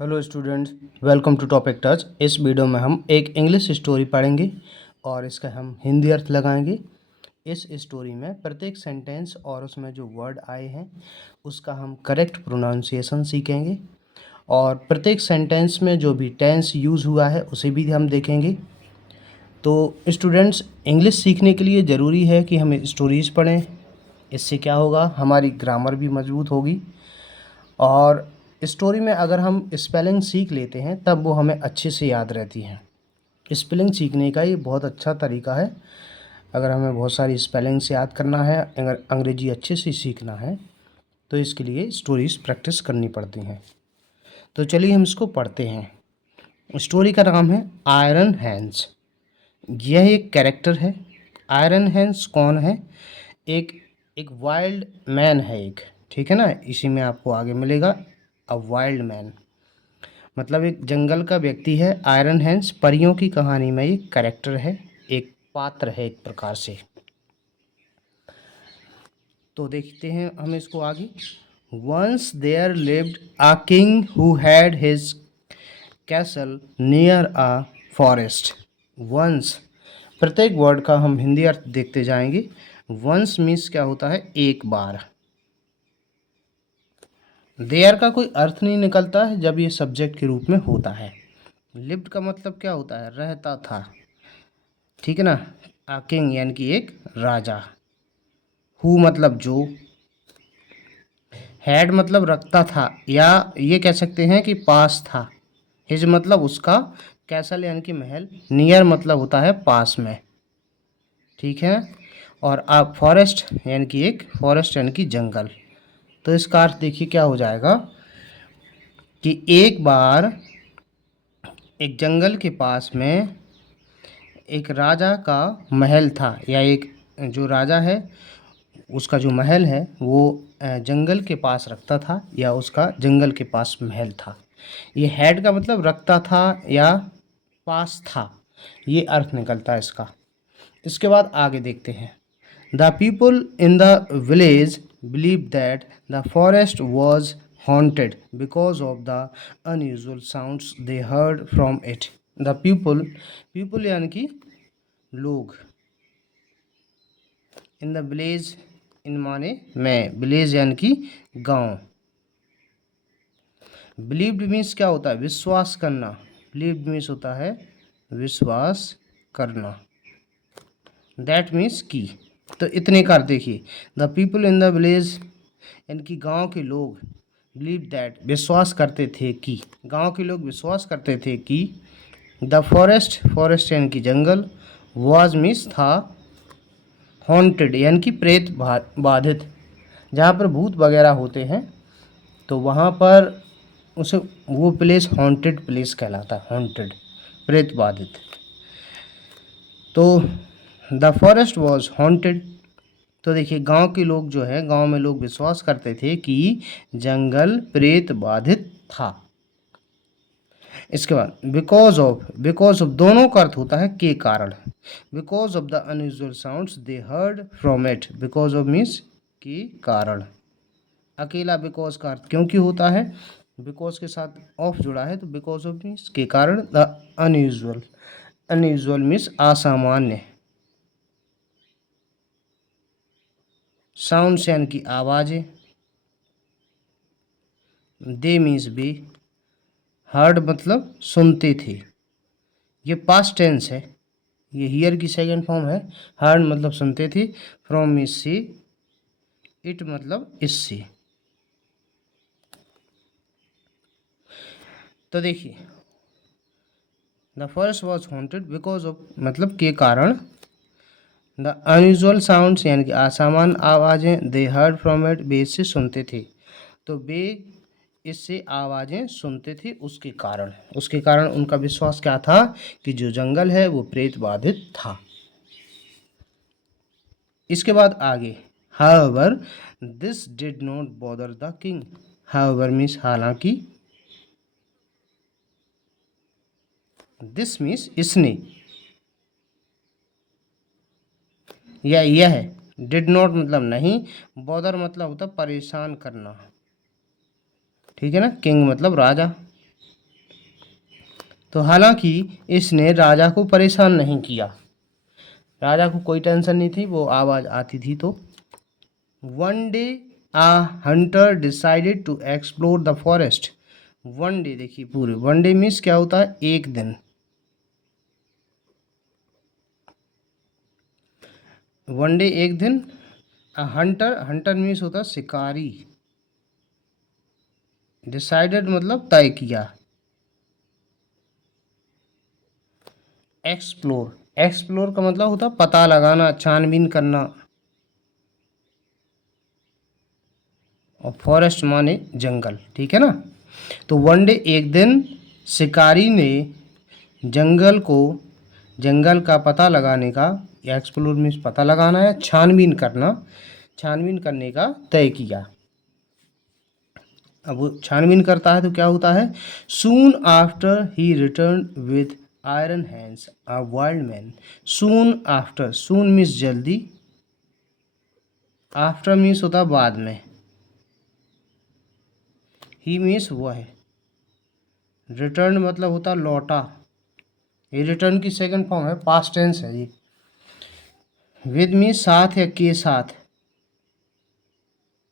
Hello students, welcome to topic touch. इस video में हम एक इंग्लिश स्टोरी पढ़ेंगे और इसका हम हिंदी अर्थ लगाएंगे। इस स्टोरी में प्रत्येक सेंटेंस और उसमें जो वर्ड आए हैं उसका हम करेक्ट प्रोनाउंसिएशन सीखेंगे और प्रत्येक सेंटेंस में जो भी टेंस यूज़ हुआ है उसे भी हम देखेंगे। तो स्टूडेंट्स, इंग्लिश सीखने के लिए ज़रूरी है कि हम स्टोरीज़ पढ़ें। इससे क्या होगा, हमारी ग्रामर भी मजबूत होगी और स्टोरी में अगर हम स्पेलिंग सीख लेते हैं तब वो हमें अच्छे से याद रहती हैं। स्पेलिंग सीखने का ये बहुत अच्छा तरीका है। अगर हमें बहुत सारी स्पेलिंग्स याद करना है, अगर अंग्रेजी अच्छे से सीखना है तो इसके लिए स्टोरीज़ प्रैक्टिस करनी पड़ती हैं। तो चलिए हम इसको पढ़ते हैं। स्टोरी का नाम है आयरन हैंड्स। यह एक कैरेक्टर है। आयरन हैंड्स कौन है? एक एक वाइल्ड मैन है एक, ठीक है ना। इसी में आपको आगे मिलेगा अ वाइल्ड मैन, मतलब एक जंगल का व्यक्ति है। आयरन हैंड्स परियों की कहानी में एक कैरेक्टर है, एक पात्र है एक प्रकार से। तो देखते हैं हम इसको आगे। Once there lived a king who had his castle near a forest. Once, प्रत्येक वर्ड का हम हिंदी अर्थ देखते जाएंगे। वंस मीन्स क्या होता है? एक बार। देयर का कोई अर्थ नहीं निकलता है जब ये सब्जेक्ट के रूप में होता है। लिव्ड का मतलब क्या होता है? रहता था, ठीक है ना। आ किंग यानी कि एक राजा। हु मतलब जो। हैड मतलब रखता था, या ये कह सकते हैं कि पास था। हिज मतलब उसका। कैसल यानी कि महल। नियर मतलब होता है पास में, ठीक है। और आप फॉरेस्ट यानी कि एक, फॉरेस्ट यानी कि जंगल। तो इसका अर्थ देखिए क्या हो जाएगा कि एक बार एक जंगल के पास में एक राजा का महल था, या एक जो राजा है उसका जो महल है वो जंगल के पास रखता था, या उसका जंगल के पास महल था। ये हैड का मतलब रखता था या पास था, ये अर्थ निकलता है इसका। इसके बाद आगे देखते हैं। The people in the village believe that the forest was haunted because of the unusual sounds they heard from it. The people यानी कि लोग। इन द विलेज, इन माने में, विलेज यानी कि गांव। बिलीव्ड मीन्स क्या होता है? विश्वास करना। बिलीव्ड मीन्स होता है विश्वास करना। दैट मीन्स की। तो इतने का देखिए, the people in the village यानी कि गांव के लोग, बिलीव दैट विश्वास करते थे कि, गांव के लोग विश्वास करते थे कि द फॉरेस्ट, फॉरेस्ट यानी कि जंगल, वाज मीन्स था, हॉन्टेड यानी कि प्रेत बाधित। जहाँ पर भूत वगैरह होते हैं तो वहाँ पर उसे, वो प्लेस हॉन्टेड प्लेस कहलाता है। हॉन्टेड, प्रेत बाधित। तो द फॉरेस्ट वॉज हॉन्टेड। तो देखिए, गांव के लोग जो है, गांव में लोग विश्वास करते थे कि जंगल प्रेत बाधित था। इसके बाद बिकॉज ऑफ दोनों का अर्थ होता है के कारण। Because of the unusual sounds they heard from it. Because of means के कारण। अकेला बिकॉज का अर्थ क्योंकि होता है, बिकॉज के साथ ऑफ जुड़ा है तो बिकॉज ऑफ मीन्स के कारण। द अनयूजुअल, अनयूजुअल मीन्स असामान्य। साउंड्स यानी कि आवाज़ें। दे मीन्स भी। हर्ड मतलब सुनते थे। ये पास्ट टेंस है, ये हियर की सेकंड फॉर्म है। हर्ड मतलब सुनते थे, फ्रॉम मीन्स से, इट मतलब इससे। तो देखिए, the first was haunted because of मतलब के कारण। द अनयूजुअल साउंड्स यानी कि असामान्य आवाज़ें, दे हर्ड फ्रॉम इट, वे इससे सुनते थे। तो वे इससे आवाज़ें सुनते थे उसके कारण। उसके कारण उनका विश्वास क्या था? कि जो जंगल है वो प्रेत बाधित था। इसके बाद आगे, however this did not bother the king. However means हालांकि, दिस मीन्स इसने, या यह है। डिड नॉट मतलब नहीं, बॉदर मतलब होता परेशान करना, ठीक है ना। किंग मतलब राजा। तो हालांकि इसने राजा को परेशान नहीं किया, राजा को कोई टेंशन नहीं थी, वो आवाज़ आती थी तो। One day a hunter decided to explore the forest. One day देखिए पूरे, वन डे मीन्स क्या होता है, एक दिन। वन डे एक दिन। हंटर, हंटर मीन्स होता है शिकारी। डिसाइडेड मतलब तय किया। एक्सप्लोर, एक्सप्लोर का मतलब होता है पता लगाना, छानबीन करना। और फॉरेस्ट माने जंगल, ठीक है ना। तो वन डे एक दिन शिकारी ने जंगल को, जंगल का पता लगाने का, या एक्सप्लोर मीन्स पता लगाना है, छानबीन करना, छानबीन करने का तय किया। अब वो छानबीन करता है तो क्या होता है, soon after he return with iron hands a wild man. Soon after, soon means जल्दी, आफ्टर मीन्स होता है बाद में, ही मीन्स वह, रिटर्न मतलब होता लौटा। ये रिटर्न की सेकंड फॉर्म है, पास्ट टेंस है ये। विद मीन्स साथ या के साथ।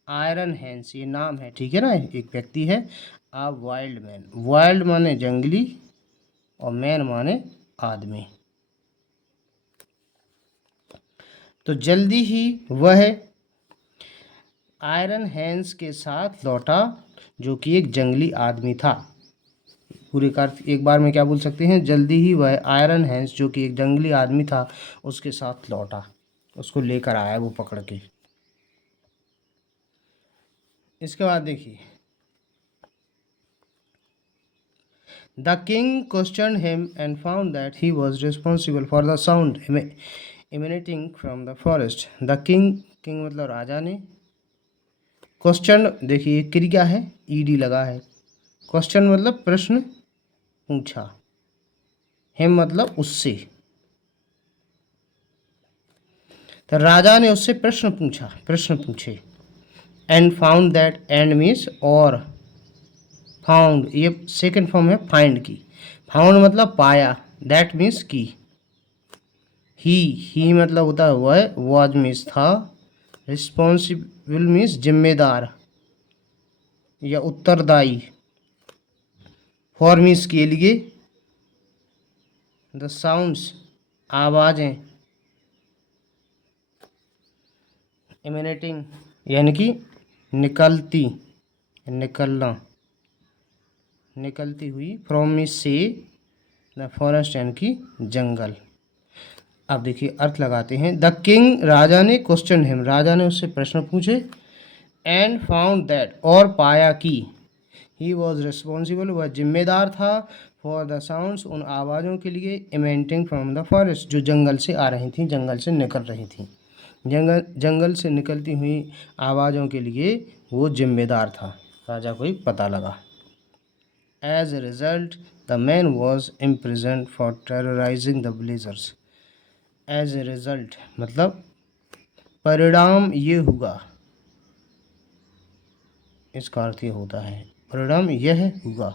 आयरन हैंड्स ये नाम है, ठीक है ना, एक व्यक्ति है। आ वाइल्ड मैन, वाइल्ड माने जंगली और मैन माने आदमी। तो जल्दी ही वह आयरन हैंड्स के साथ लौटा, जो कि एक जंगली आदमी था। पूरे का अर्थ एक बार में क्या बोल सकते हैं, जल्दी ही वह आयरन हैंड्स जो कि एक जंगली आदमी था उसके साथ लौटा, उसको लेकर आया वो पकड़ के। इसके बाद देखिए, the king question him and found that he was responsible for the sound emanating from the forest. The king, king मतलब राजा ने, क्वेश्चन देखिए क्रिया है, ईडी लगा है। क्वेश्चन मतलब प्रश्न पूछा, हिम मतलब उससे, तो राजा ने उससे प्रश्न पूछा, प्रश्न पूछे। And found that, and means और, फाउंड ये सेकंड फॉर्म है फाइंड की। फाउंड मतलब पाया, दैट मीन्स की। ही मतलब होता है वह, वाज मीन्स था, रिस्पॉन्सिबल मीन्स जिम्मेदार या उत्तरदायी, फॉर मीन्स के लिए, द साउंड्स आवाज़ें, इमिनेटिंग यानी कि निकलती, निकलना, निकलती हुई, फ्रॉम मीन्स से, द फॉरेस्ट यानी कि जंगल। अब देखिए अर्थ लगाते हैं। द किंग, राजा ने, क्वेश्चन हिम, राजा ने उससे प्रश्न पूछे। एंड फाउंड दैट, और पाया कि, ही वॉज रिस्पॉन्सिबल वह जिम्मेदार था, फॉर द साउंड्स उन आवाज़ों के लिए, इमेंटिंग फ्रॉम द फॉरेस्ट जो जंगल से आ रही थी, जंगल से निकल रही थी, जंगल से निकलती हुई आवाज़ों के लिए वो जिम्मेदार था। राजा को ही पता लगा। As a result the man was imprisoned for terrorising the villagers. As a result मतलब परिणाम ये हुआ, इसका अर्थ ये होता है, परिणाम यह हुआ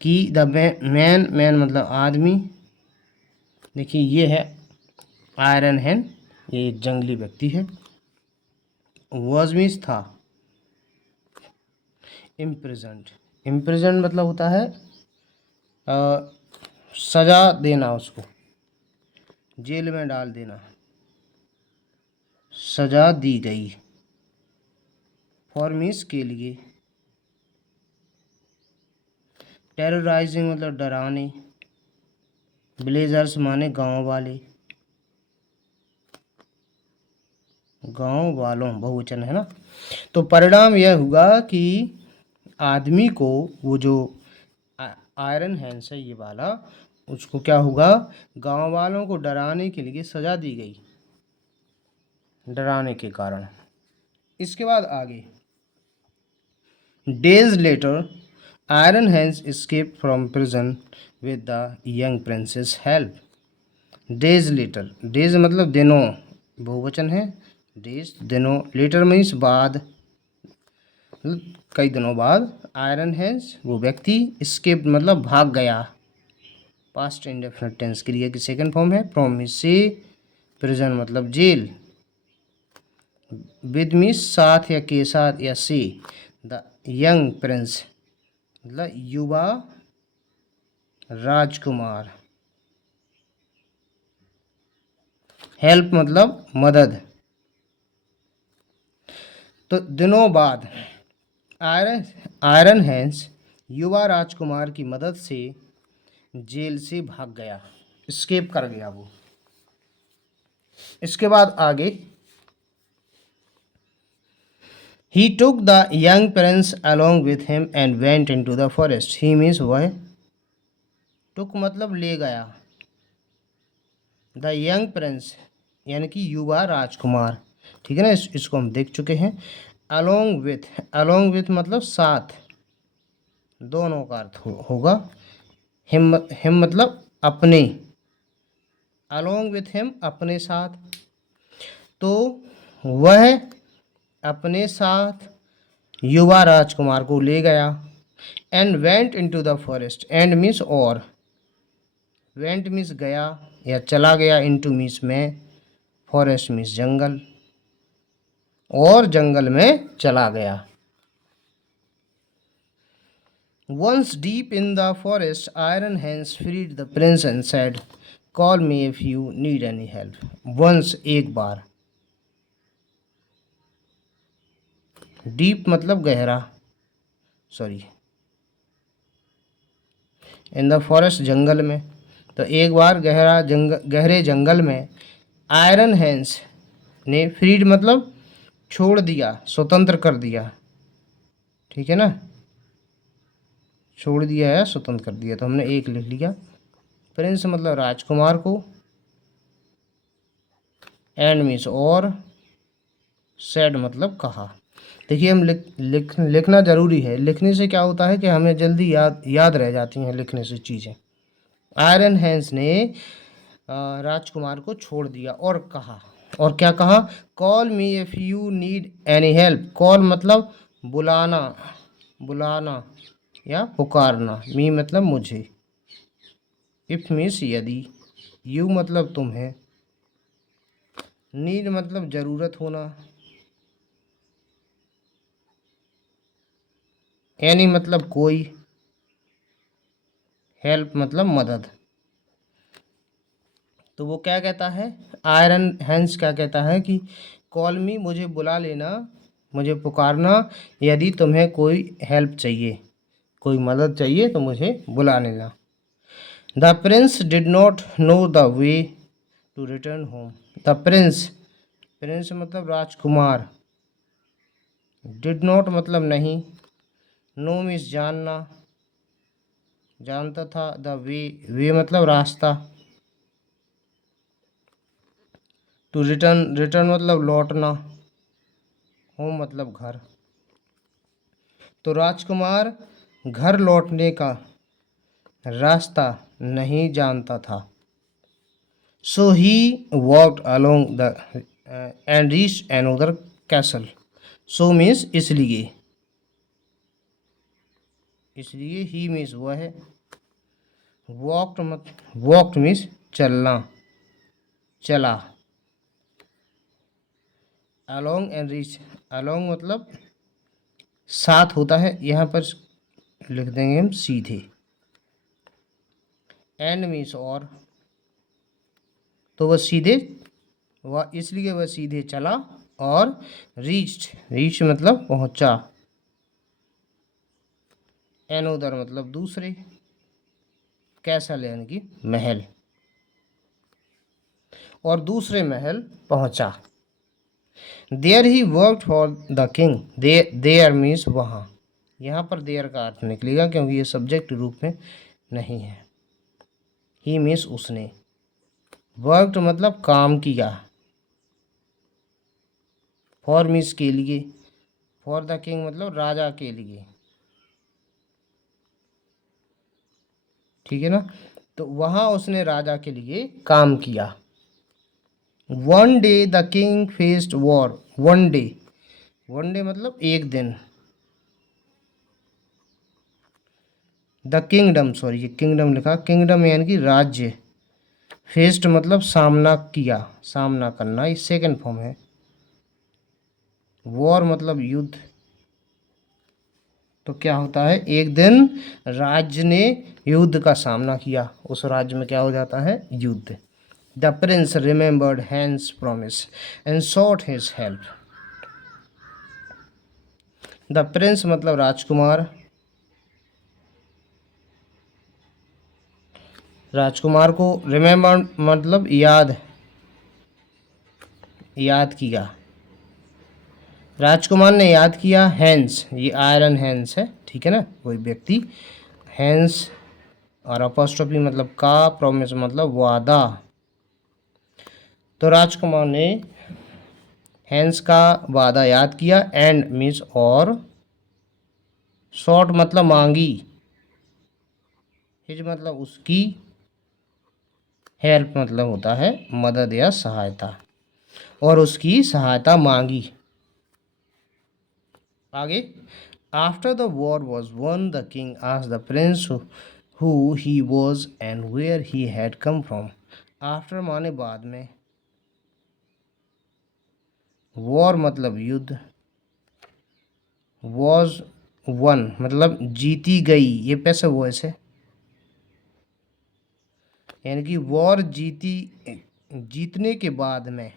कि द मैन, मैन मतलब आदमी, देखिए ये है आयरन हैंड, ये एक जंगली व्यक्ति है। वॉज मीन्स था, इम्प्रिजन्ड, इम्प्रिजन्ड मतलब होता है सजा देना, उसको जेल में डाल देना, सजा दी गई, फॉर मीन्स के लिए, टेरराइजिंग मतलब डराने, विलेजर्स माने गांव वाले, गांव वालों बहुवचन है ना। तो परिणाम यह हुआ कि आदमी को, वो जो आयरन हैंड्स है ये वाला, उसको क्या हुआ, गांव वालों को डराने के लिए सजा दी गई, डराने के कारण। इसके बाद आगे, days later iron hands escape from prison with the young princess help. Days later, days मतलब दिनों, बहुवचन है, डेज दिनों, लेटर मीन्स बाद, कई दिनों बाद। आयरन हैंस वो व्यक्ति, एस्केप्ड मतलब भाग गया, पास्ट इंडेफिनिट टेंस क्रिया की सेकंड फॉर्म है। फ्रॉम मीन्स से, प्रिजन मतलब जेल, विद मीन्स साथ या के साथ या से, द यंग प्रिंस मतलब युवा राजकुमार, हेल्प मतलब मदद। तो दिनों बाद आयरन हैंस युवा राजकुमार की मदद से जेल से भाग गया, एस्केप कर गया वो। इसके बाद आगे, he took the young prince along with him and went into the forest. He means वह, टुक मतलब ले गया, द यंग प्रिंस यानी कि युवा राजकुमार, ठीक है ना, इसको हम देख चुके हैं। अलोंग विथ मतलब साथ, दोनों का अर्थ होगा। हिम मतलब अपने, अलोंग विथ हिम अपने साथ, तो वह अपने साथ युवा राजकुमार को ले गया। And went into the forest, and means और, वेंट मीन्स गया या चला गया, इनटू मीन्स में, फॉरेस्ट मीन्स जंगल, और जंगल में चला गया। Once deep in the forest, Iron Hands freed the prince and said, "Call me if you need any help." Once एक बार, deep मतलब गहरा, सॉरी, in the forest जंगल में, तो एक बार गहरे जंगल में आयरन हैंड्स ने फ्रीड मतलब छोड़ दिया, स्वतंत्र कर दिया, ठीक है ना, छोड़ दिया है, स्वतंत्र कर दिया, तो हमने एक लिख लिया। प्रिंस मतलब राजकुमार को, एंड मीन्स और, सेड मतलब कहा। देखिए हम लिखना ज़रूरी है, लिखने से क्या होता है कि हमें जल्दी याद रह जाती हैं लिखने से चीज़ें। आयरन हैंस ने राजकुमार को छोड़ दिया और कहा, और क्या कहा, call me if you need any help. Call मतलब बुलाना, बुलाना या पुकारना, मी मतलब मुझे, इफ़ मीन्स यदि, यू मतलब तुम्हें, नीड मतलब ज़रूरत होना, एनी मतलब कोई, हेल्प मतलब मदद। तो वो क्या कहता है, आयरन हैंस क्या कहता है कि कॉल मी मुझे बुला लेना, मुझे पुकारना, यदि तुम्हें कोई हेल्प चाहिए, कोई मदद चाहिए तो मुझे बुला लेना। The prince did not know the way to return home. The prince, prince मतलब राजकुमार, डिड नॉट मतलब नहीं, नो मीन्स जानना, जानता था, द वे मतलब रास्ता, टू रिटर्न मतलब लौटना, होम मतलब घर, तो राजकुमार घर लौटने का रास्ता नहीं जानता था। So he walked along the and reached another castle. So means इसलिए, इसलिए, ही मीन्स वह है, वॉक्ड मीन्स चलना, चला, अलोंग एंड रीच, अलोंग मतलब साथ होता है, यहाँ पर लिख देंगे हम सीधे, एंड मीन्स और, तो वह सीधे, वह इसलिए वह सीधे चला, और रीच मतलब पहुंचा, एनोदर मतलब दूसरे, कैसल यानी कि महल, और दूसरे महल पहुंचा। There he worked for the king, there means वहाँ, यहाँ पर देयर का अर्थ निकलेगा क्योंकि ये सब्जेक्ट रूप में नहीं है। ही मीन्स उसने, वर्कड मतलब काम किया, फॉर मीन्स के लिए, फॉर द किंग मतलब राजा के लिए, ठीक है ना, तो वहाँ उसने राजा के लिए काम किया। One day the king faced war. One day मतलब एक दिन, द किंगडम, सॉरी ये किंगडम लिखा, किंगडम यानी कि राज्य। फेस्ड मतलब सामना किया, सामना करना, ये सेकंड फॉर्म है। वॉर मतलब युद्ध। तो क्या होता है, एक दिन राज्य ने युद्ध का सामना किया, उस राज्य में क्या हो जाता है, युद्ध। The prince remembered his promise and sought his help. The prince मतलब राजकुमार, राजकुमार को रिमेंबर मतलब याद, याद किया, राजकुमार ने याद किया। हैंस, ये आयरन हैंस है, ठीक है ना, कोई व्यक्ति। हैंस और अपॉस्ट्रोफी मतलब का, प्रॉमिस मतलब वादा। तो राजकुमार ने हैंस का वादा याद किया, एंड मीन्स और, शॉर्ट मतलब मांगी, हिज मतलब उसकी, हेल्प मतलब होता है मदद या सहायता, और उसकी सहायता मांगी। आगे, after the war was won the king asked the prince who he was and where he had come from. After माने बाद में, वॉर मतलब युद्ध, वॉज वन मतलब जीती गई, ये पैसे वॉइस है, यानी कि वॉर जीती, जीतने के बाद में,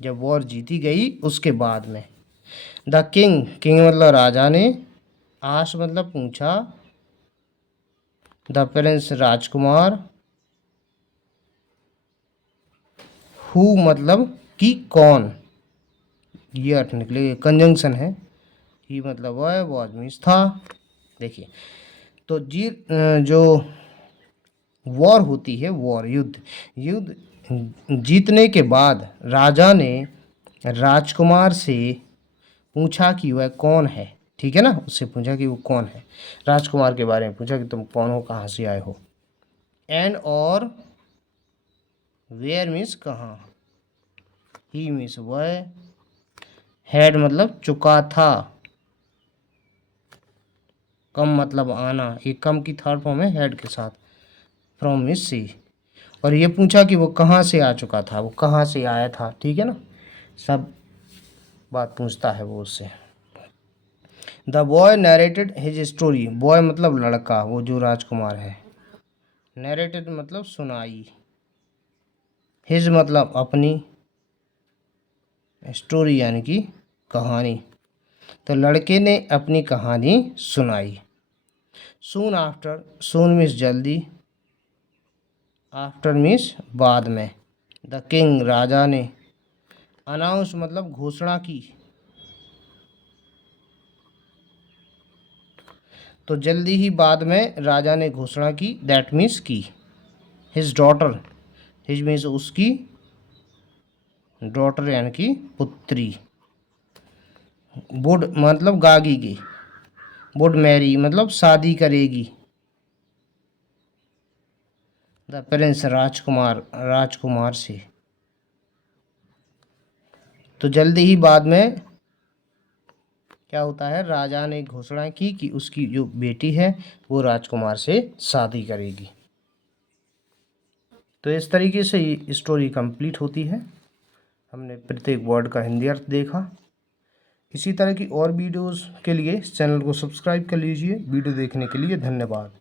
जब वॉर जीती गई उसके बाद में। द किंग, किंग मतलब राजा ने, आश मतलब पूछा, द प्रिंस राजकुमार, हु मतलब कि कौन, ये अर्थ निकले, कंजंक्शन है। ही मतलब वह, वॉज मीन्स था। देखिए, तो जो वॉर होती है, वॉर युद्ध, युद्ध जीतने के बाद राजा ने राजकुमार से पूछा कि वह कौन है, ठीक है ना, उससे पूछा कि वो कौन है, राजकुमार के बारे में पूछा कि तुम कौन हो, कहाँ से आए हो। एंड और वेयर मीन्स कहाँ, ही मीन्स वह, हैड मतलब चुका था, कम मतलब आना, ये कम की थर्ड फॉर्म है हैड के साथ, फ्रॉम मीन्स सी। और ये पूछा कि वो कहाँ से आ चुका था, वो कहाँ से आया था, ठीक है ना, सब बात पूछता है वो उससे। The boy narrated his story, boy मतलब लड़का, वो जो राजकुमार है, नरेटेड मतलब सुनाई, हिज मतलब अपनी, स्टोरी यानी कि कहानी, तो लड़के ने अपनी कहानी सुनाई। सून आफ्टर, सून मीन्स जल्दी, आफ्टर मीन्स बाद में। द किंग राजा ने, अनाउंस मतलब घोषणा की, तो जल्दी ही बाद में राजा ने घोषणा की, दैट मीन्स की। हिज डॉटर, हिज मीन्स उसकी, डॉटर यानी कि पुत्री। वुड मतलब गागेगी, वुड मैरी मतलब शादी करेगी। द प्रिंस राजकुमार, राजकुमार से, तो जल्दी ही बाद में क्या होता है, राजा ने घोषणा की कि उसकी जो बेटी है वो राजकुमार से शादी करेगी। तो इस तरीके से ये स्टोरी कंप्लीट होती है। हमने प्रत्येक वर्ड का हिंदी अर्थ देखा। इसी तरह की और वीडियोस के लिए इस चैनल को सब्सक्राइब कर लीजिए। वीडियो देखने के लिए धन्यवाद।